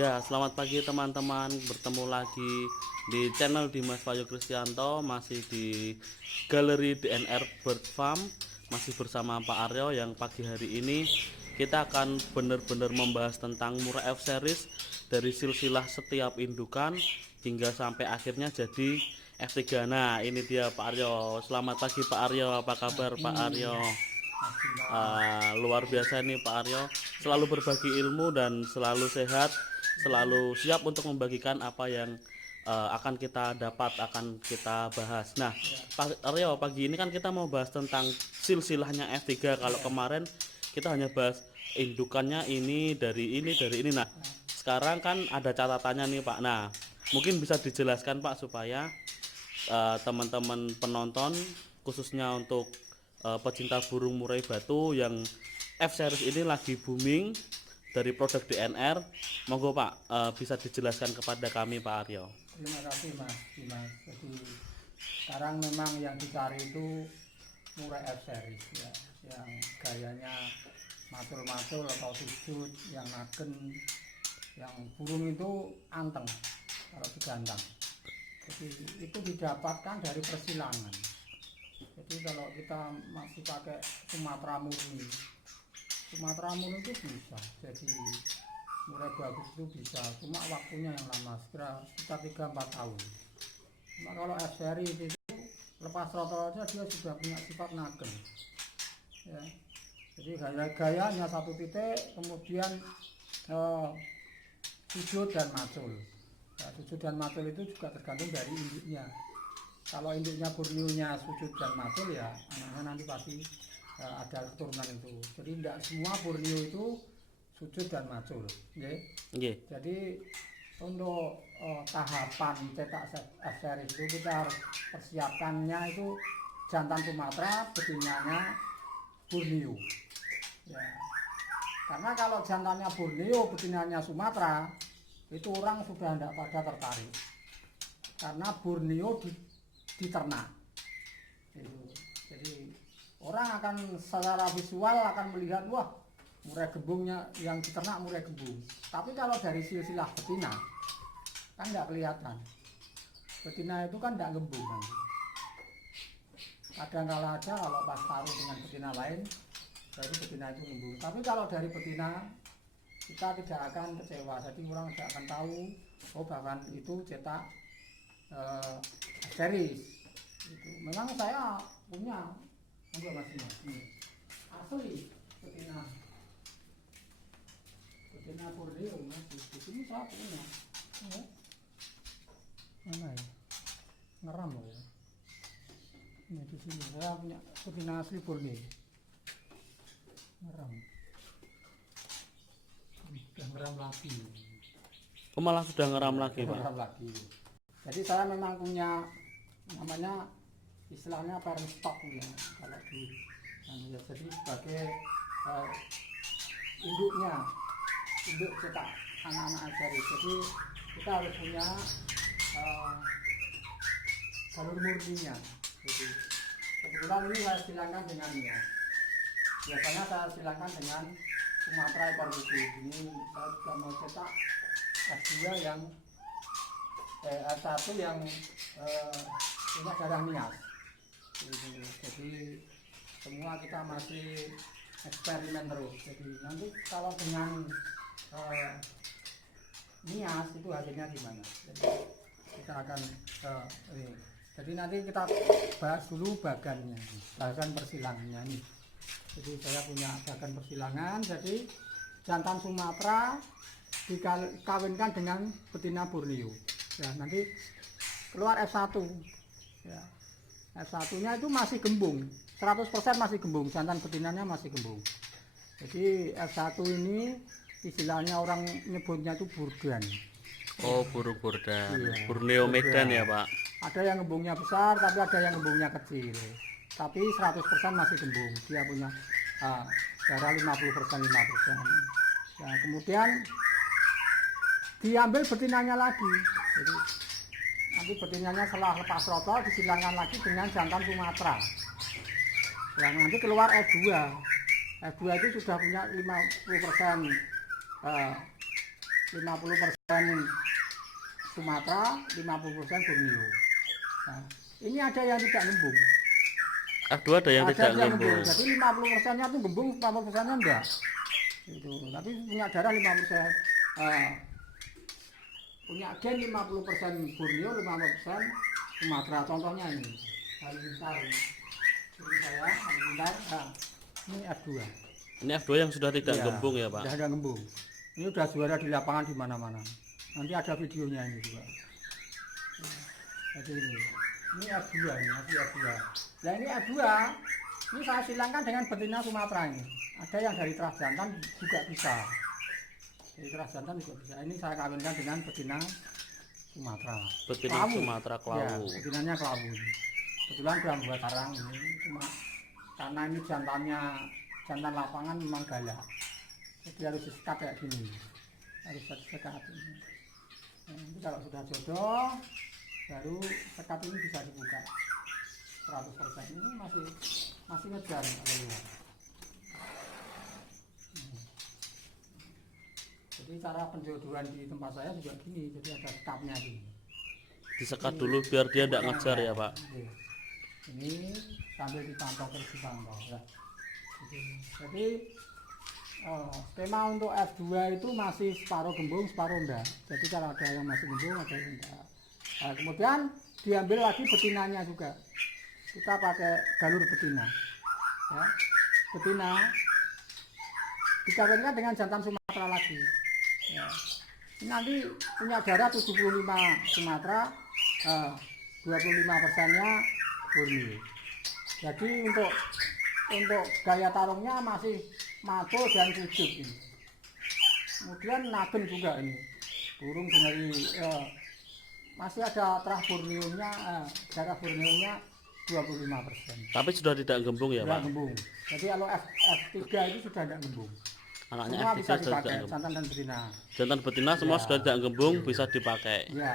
Ya, selamat pagi teman-teman. Bertemu lagi di channel Dimas Bayu Kristianto, masih di Galeri DNR Bird Farm, masih bersama Pak Aryo. Yang pagi hari ini kita akan benar-benar membahas tentang Murah F Series dari silsilah setiap indukan hingga sampai akhirnya jadi F3. Nah, ini dia Pak Aryo. Selamat pagi Pak Aryo. Apa kabar Pak Aryo? Luar biasa nih Pak Aryo, selalu berbagi ilmu dan selalu sehat, selalu siap untuk membagikan apa yang akan kita dapat, akan kita bahas. Nah Pak Aryo, pagi ini kan kita mau bahas tentang silsilahnya F3. Kalau kemarin kita hanya bahas indukannya ini dari ini dari ini. Nah sekarang kan ada catatannya nih Pak. Nah mungkin bisa dijelaskan Pak supaya teman-teman penonton, khususnya untuk pecinta burung murai batu yang F series ini lagi booming dari produk DNR, monggo Pak bisa dijelaskan kepada kami Pak Aryo. Terima kasih Mas Dimas. Jadi sekarang memang yang dicari itu murai F series ya, yang gayanya matul-matul atau sujud, yang naken, yang burung itu anteng kalau digantang. Jadi itu didapatkan dari persilangan. Jadi kalau kita masih pakai Sumatera murni itu bisa jadi murai bagus, itu bisa, cuma waktunya yang lama, sekitar 3-4 tahun. Cuma kalau F series itu lepas rotol aja dia sudah punya sifat naken ya. Jadi gayanya satu titik, kemudian sujud dan macul ya. Sujud dan macul itu juga tergantung dari induknya. Kalau induknya Borneo-nya sujud dan macul ya anaknya nanti pasti ada keturunan itu. Jadi tidak semua Borneo itu sujud dan macul okay? Jadi untuk tahapan cetak F series itu kita harus persiapkannya itu jantan Sumatera, betinanya Borneo ya. Karena kalau jantannya Borneo, betinanya Sumatera, itu orang sudah tidak pada tertarik karena Borneo diternak itu. Jadi orang akan secara visual akan melihat, wah murai gembungnya yang diternak murai gembung. Tapi kalau dari silsilah betina kan nggak kelihatan. Betina itu kan nggak gembung nanti. Kadang-kala aja kalau pas taruh dengan betina lain, dari betina itu gembung. Tapi kalau dari betina kita tidak akan kecewa. Jadi orang tidak akan tahu, oh bahkan itu cetak series. Itu memang saya punya, enggak masih asli betina Borneo masih di sini saya punya ya. Mana ya, ngeram loh ya. Ini di sini saya punya betina asli Borneo, ngeram, sudah ngeram lagi. Oh, malah sudah ngeram lagi Pak. Ngeram lagi. Jadi saya memang punya namanya istilahnya parent stock ya, kalau di jadi sebagai induk cetak anak-anak series. Jadi kita harus punya jalur murninya. Jadi kebetulan ini saya silangkan dengan ya, biasanya saya silangkan dengan Sumatera ekor putih. Ini saya juga mau cetak S2 yang S1 yang punya darah nias. Jadi semua kita masih eksperimen terus. Jadi nanti kalau dengan nias itu hasilnya gimana? Jadi kita akan ini. Jadi nanti kita bahas dulu bagannya, bagan persilangannya ini. Jadi saya punya bagan persilangan. Jadi jantan Sumatera dikawinkan dengan betina Borneo. Ya, nanti keluar F1 ya. F1-nya itu masih gembung, 100% masih gembung, jantan betinanya masih gembung. Jadi F1 ini istilahnya orang nyebutnya itu burdan. Oh, burung burdan, Iya, Borneo Medan ya Pak. ada yang gembungnya besar, tapi ada yang gembungnya kecil. Tapi 100% masih gembung, dia punya darah 50%. Ya, kemudian diambil betinanya lagi. Jadi nanti betinanya setelah lepas rotol disilangkan lagi dengan jantan Sumatera. Yang nanti keluar F2. F2 itu sudah punya 50% 50% Sumatera, 50% Borneo. Nah, ini ada yang tidak gembung. F2 ada yang tidak gembung. Jadi 50%-nya tuh gembung, 50%-nya enggak. Itu. Tapi punya darah 50%. Punya gen 50% Borneo, 50% Sumatera. Contohnya ini. Halilintar. Ini saya halilintar. Nah, ini F2. Ini F2 yang sudah tidak Iya, gembung ya Pak? sudah ada gembung. Ini udah juara di lapangan di mana-mana. Nanti ada videonya ini juga. Jadi ini F2 ini, masih F2. Nah ini F2, ini saya silangkan dengan betina Sumatera ini. Ada yang dari Teras Jantan juga bisa. Dari Teras Jantan juga bisa. Ini saya kawinkan dengan betina Sumatera. Betina Kelawu. Sumatera Ya, Kelawu. betinanya Kelawu. Kebetulan udah buat sarang ini, cuma karena ini jantan lapangan memang galak. Jadi harus disekat kayak gini. Harus disekat ini. Nah, nanti kalau sudah jodoh, baru sekat ini bisa dibuka 100%. Ini masih ngejar kalau lihat. Jadi cara penjodohan di tempat saya juga gini, jadi ada sekatnya gini. Disekat dulu biar dia tidak ngejar ya Pak? Ini sambil dipantau terus dipantau ya. Jadi skema untuk F2 itu masih separuh gembung, separuh enggak. Jadi kalau ada yang masih gembung, ada yang enggak. Nah, kemudian diambil lagi betinanya juga. Kita pakai galur betina. Ya. Betina dikawinkan dengan jantan Sumatera lagi. Ya. Ini nanti punya darah 75 Sumatera, 25%-nya Borneo. Jadi untuk gaya tarungnya masih maco dan sujud ini. Kemudian nagen juga ini. Burung dari masih ada terah Borneo-nya, darah Borneo-nya 25%. Tapi sudah tidak gembung ya Sudah Pak? gembung. Jadi kalau F3 itu sudah tidak gembung. Anaknya Semua F3 bisa sudah dipakai, tidak gembung. jantan dan betina. Jantan betina semua Ya. sudah tidak gembung, bisa dipakai. Ya,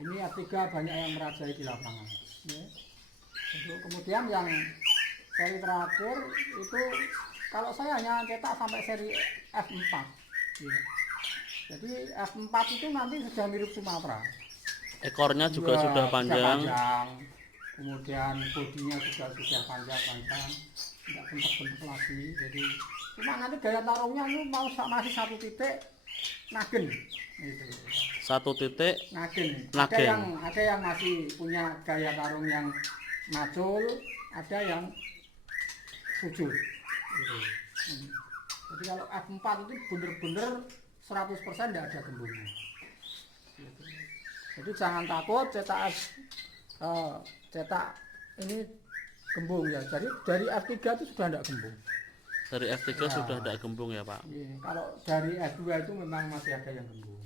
ini F3 banyak yang merajai di lapangan. Ya. Kemudian yang seri terakhir itu kalau saya hanya cetak sampai seri F4. Ya. Jadi F4 itu nanti sudah mirip Sumatera. Ekornya juga Ya, sudah panjang. Kemudian bodinya juga sudah panjang, tidak bentuk-bentuk lagi. Jadi cuma nanti gaya tarungnya itu masih satu titik nagen. Gitu. Satu titik Nagen. nagen. Ada yang masih punya gaya tarung yang macul, ada yang sujud. Gitu. Jadi kalau F4 itu benar-benar 100% tidak ada gembungnya. Gitu. Jadi jangan takut cetak ini gembung ya. Jadi dari F3 itu sudah tidak gembung. Dari F3 Ya. sudah tidak gembung ya Pak? Iya, kalau dari F2 itu memang masih ada yang gembung.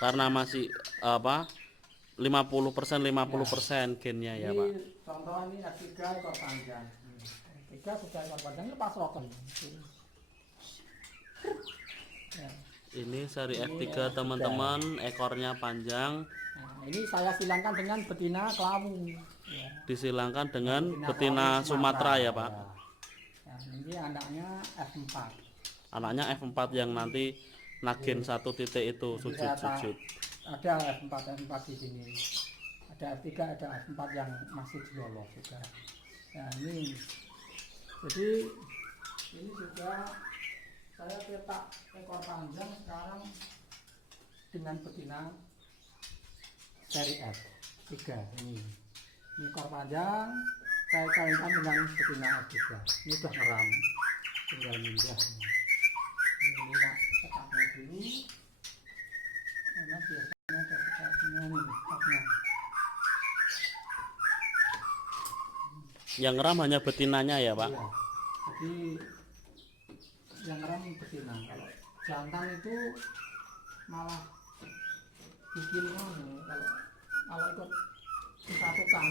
Karena masih apa 50% gennya ya Pak? Contoh ini F3 ekor panjang. F3 sudah ekor panjang ini pas roken. Ya. Ini seri Ini F3 F3. teman-teman, ekornya panjang. Nah, ini saya silangkan dengan betina Kelawu. Ya. Disilangkan dengan Kelawu betina Sumatera ya Pak? Ya. Nah, ini anaknya F4. Anaknya F4 yang nanti nagen satu titik itu Jadi saya sujud-sujud. ada F4 di sini. Ada F3, ada F4 yang masih dilolos juga. Nah ini, jadi ini juga saya cetak ekor panjang sekarang dengan betina seri F3 ini. Ini ekor panjang saya kawinkan dengan betina F3. Ini sudah meram, tinggal mindah. Ini tak cetaknya dulu. Karena biasanya cetaknya nih, cetaknya. Yang ngeram hanya betinanya ya Pak? Iya. Jadi yang ngeram betina. Kalau jantan itu malah bikin kalau ikut disatukan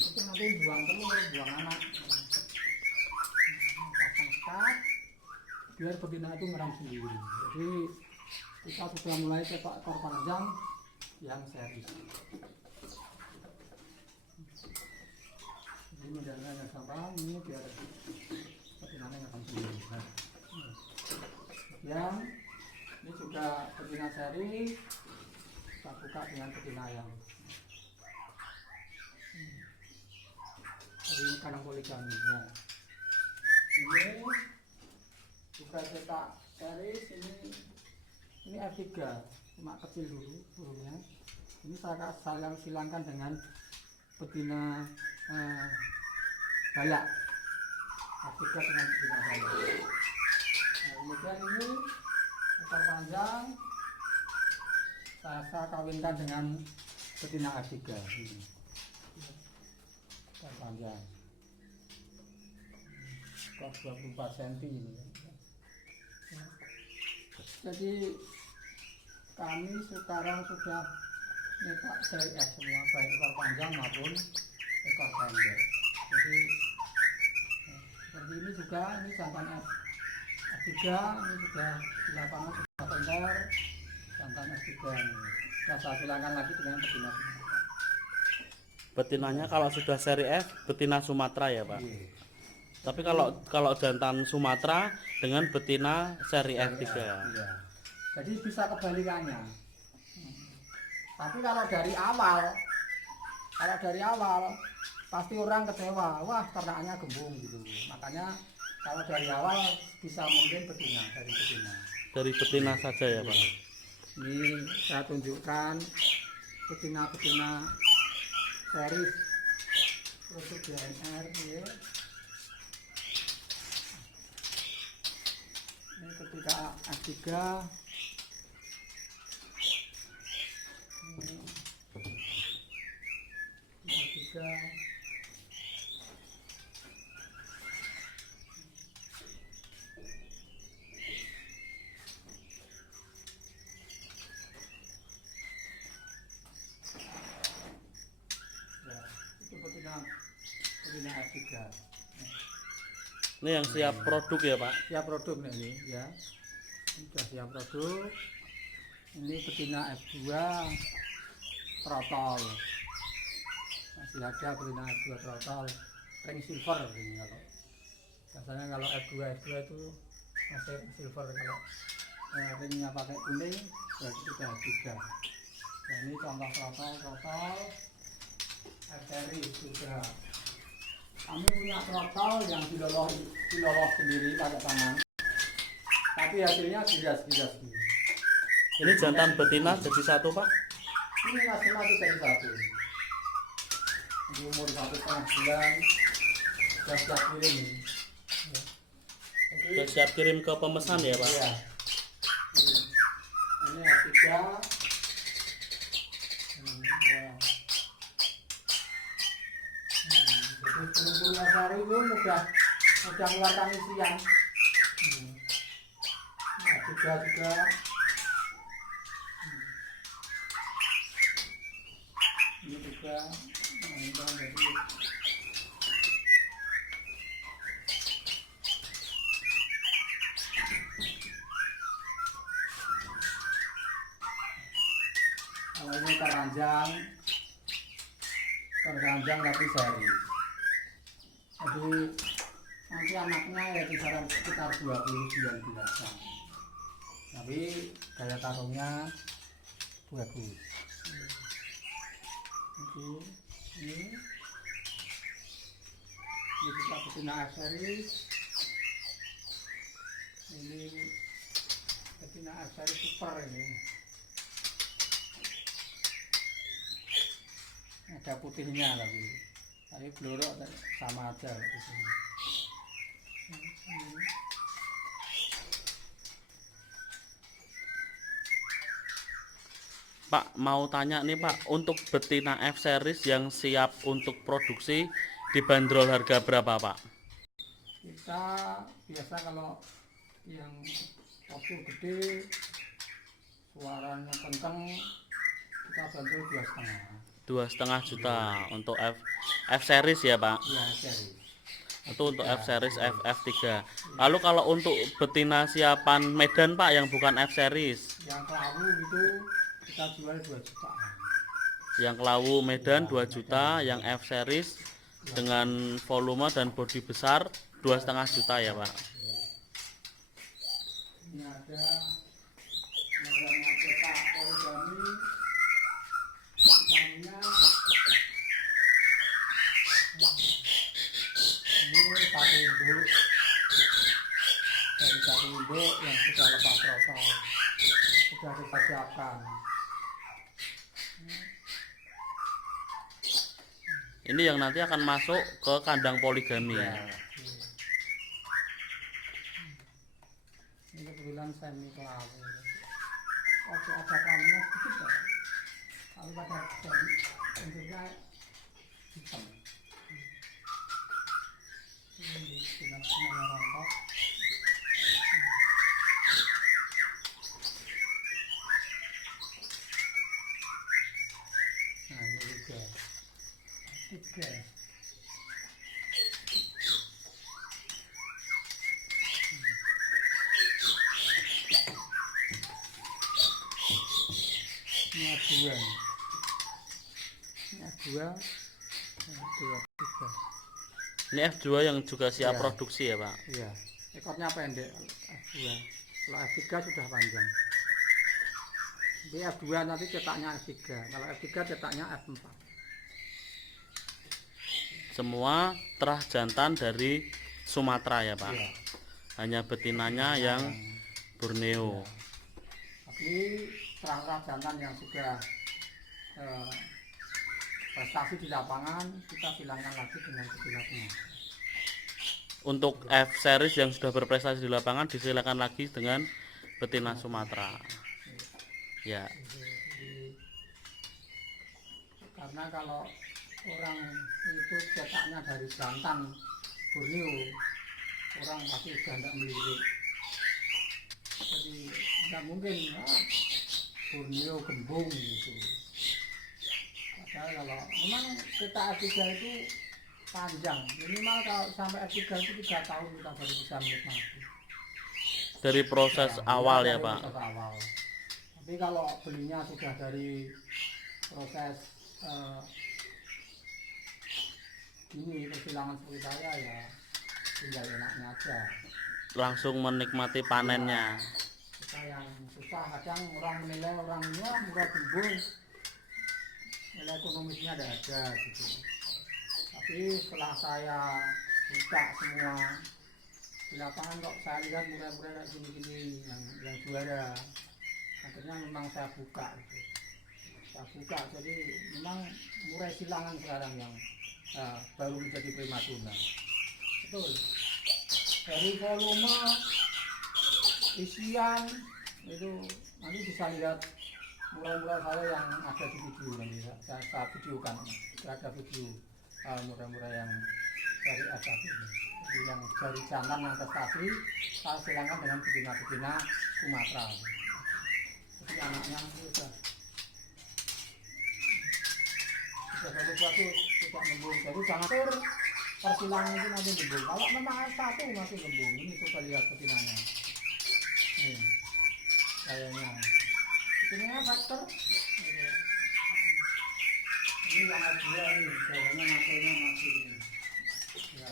itu nanti buang telur, buang anak. Pasang sekat biar betina itu ngeram sendiri. Jadi kita sudah mulai cetak ekor panjang yang seri. Ini modelnya gampang, ini biar betinanya nggak sendiri. Nah, yang Ini juga betina seri, kita buka dengan betina yang dari kandang poligami ya. Ini juga cetak seri, ini F3, cuma kecil dulu burungnya. Ini saya silangkan dengan betina Bayak, F3 dengan betina Bayak. Nah, kemudian ini ekor panjang saya kawinkan dengan betina F3 ini. Ekor panjang ekor 24 cm ini. Jadi kami sekarang sudah nyetak seri F semua, baik ekor panjang maupun ekor pendek. Jadi seperti ini juga, ini jantan F3, ini sudah di lapangan sudah tender, jantan F3 ini. Sudah saya silangkan lagi dengan betina Sumatera. Betinanya kalau sudah seri F betina Sumatera ya Pak. Iya. Tapi kalau jantan Sumatera dengan betina seri F3. Iya. Jadi bisa kebalikannya. Tapi kalau dari awal pasti orang kecewa, wah ternaknya gembung gitu. Makanya kalau dari awal bisa mungkin betina, dari betina. Dari betina saja ya Pak. Ini saya tunjukkan betina-betina seri produk DNR ya. Ini ketika F3 F3 ya, itu betina F3 Ini yang siap produk ya Pak. siap produk nih ini ya, sudah siap produk. Ini betina F2 trotol, masih ada betina F2 trotol ring silver ini. Kalau biasanya kalau F2 itu masih silver, kalau ringnya pakai kuning berarti sudah F3. Nah, ini contoh trotol F seri juga. Kami punya trotol yang dilolos sendiri pakai tangan, tapi hasilnya giras-giras ini. Ini jantan betina jadi satu Pak. Ini masing-masing dari satu. Di umur 1,5 bulan sudah siap kirim. Jadi, Sudah siap kirim ke pemesan ya Pak. iya. Ini F3. Ya. Jadi burung-burung asari itu mudah mengeluarkan isian. F3 juga. Ini juga jadi kalau ini keranjang tapi seri. Jadi nanti anaknya ya kisaran sekitar 20 bulan dewasa, tapi daya karungnya bagus. Ini juga betina F series. Ini betina F series super ini. Ada putihnya tapi blorok sama aja di sini. Pak mau tanya nih Pak, untuk betina F series yang siap untuk produksi dibanderol harga berapa Pak? Kita biasa kalau yang postur gede, suaranya kenceng, kita bandrol 2,5 juta untuk F series ya Pak. ya seri. Itu untuk F series F3. Lalu kalau untuk betina siapan Medan Pak yang bukan F series, Yang kelabu gitu kita jual 2 juta. yang kelawu Medan 2 juta, yang F series dengan volume dan bodi besar 2,5 juta ya Pak. Ini ada satu induk dari satu induk yang sudah lepas protol sudah kita siapkan. Ini yang nanti akan masuk ke kandang poligami. Ya, ini kebetulan semi kelabu. Oke, ada kamunya sedikit ya. Kalau pada semi induknya hitam. Ini dengan semuanya rontok. Nah, ini tiga. Ini dua. Ini dua. Dua, tiga. Ini F2 yang juga siap Ya. produksi ya Pak? Iya. Ekornya pendek. F2. Kalau F3 sudah panjang. Di F2 nanti cetaknya F3. Kalau F3 cetaknya F4. Semua terah jantan dari Sumatera ya Pak? Iya. Hanya betinanya yang Borneo. Tapi terang-terang jantan yang sudah prestasi di lapangan kita silangkan lagi dengan betina Sumatera. Untuk F series yang sudah berprestasi di lapangan disilakan lagi dengan betina Sumatera. Ya. Jadi, karena kalau orang itu cetaknya dari jantan Borneo, orang pasti sudah tidak melirik. Jadi tidak mungkin Borneo gembung gitu. Padahal kalau memang cetak F3 itu panjang, minimal kalau sampai F3 itu 3 tahun kita baru bisa menikmati. Dari proses awal ya dari Pak? proses awal. Tapi kalau belinya sudah dari proses ini persilangan seperti saya ya tinggal enaknya aja. Langsung menikmati panennya. Kita yang susah kadang orang menilai orangnya murah gembung, nilai ekonomisnya ada gitu. Tapi setelah saya buka semua di lapangan kok saya lihat murah-murah kayak gini-gini yang juara, akhirnya memang saya buka gitu. Saya buka jadi memang murai silangan sekarang yang baru menjadi primadona. Betul. Dari volume isian itu nanti bisa lihat murai-murai saya yang ada di video nanti saya videokan. Ada video murai-murai yang dari asap ini. Jadi yang dari jantan yang prestasi saya silangkan dengan betina-betina Sumatera. Jadi anaknya sudah bagus-bagus tidak nembung. Jadi jangan persilangan itu nanti nembung. Kalau memang S1 masih nembung. Ini coba lihat betinanya. Ini kayaknya. Betinanya faktor. Ini yang dua nih. Kayaknya masalahnya masih ini. Ya.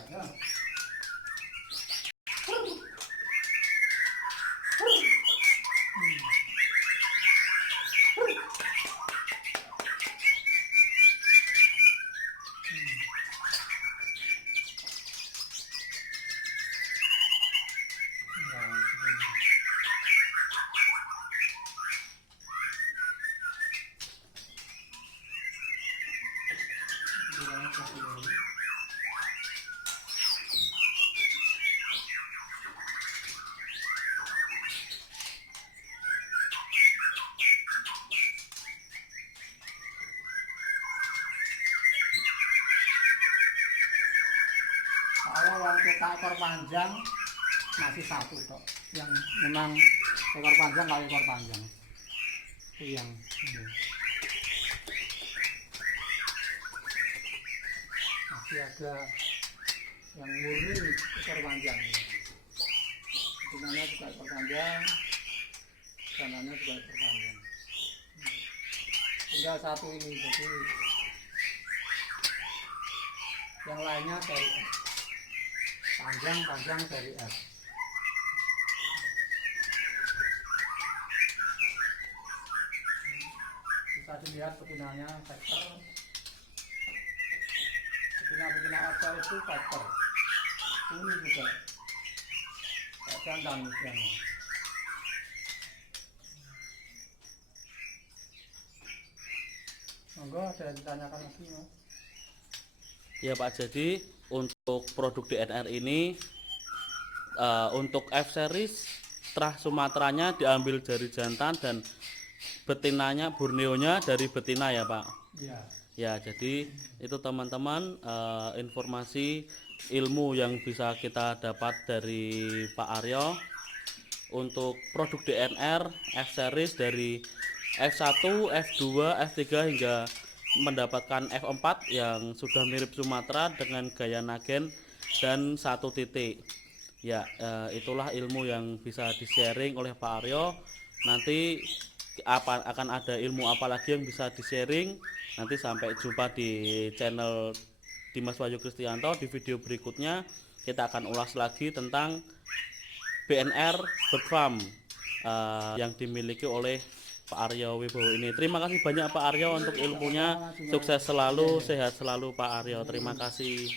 Kalau yang cetak ekor panjang masih satu kok. Yang memang ekor panjang kalau ekor panjang itu yang ini. Masih ada yang murni ekor panjang. Betinanya juga ekor panjang, jantannya juga ekor panjang. Tinggal satu ini, jadi yang lainnya dari F. Panjang dari F. Bisa dilihat betinanya vektor. Betina-betina asal itu vektor. Ini juga kayak jantan yang. Monggo ada yang ditanyakan lagi Mas? Ya Pak, jadi untuk produk DNR ini untuk F series terah Sumateranya diambil dari jantan dan betinanya Borneonya dari betina ya Pak. Iya. Ya, jadi itu teman-teman informasi ilmu yang bisa kita dapat dari Pak Aryo untuk produk DNR F series dari F1, F2, F3 hingga mendapatkan F4 yang sudah mirip Sumatera dengan gaya nagen dan satu titik. Ya, itulah ilmu yang bisa di-sharing oleh Pak Aryo. Nanti akan ada ilmu apa lagi yang bisa di-sharing. Nanti sampai jumpa di channel Dimas Wahyu Kristianto di video berikutnya. Kita akan ulas lagi tentang BNR Bird Farm yang dimiliki oleh Pak Aryo Wibowo ini. Terima kasih banyak Pak Aryo untuk ilmunya. Sukses selalu, sehat selalu Pak Aryo. Terima kasih.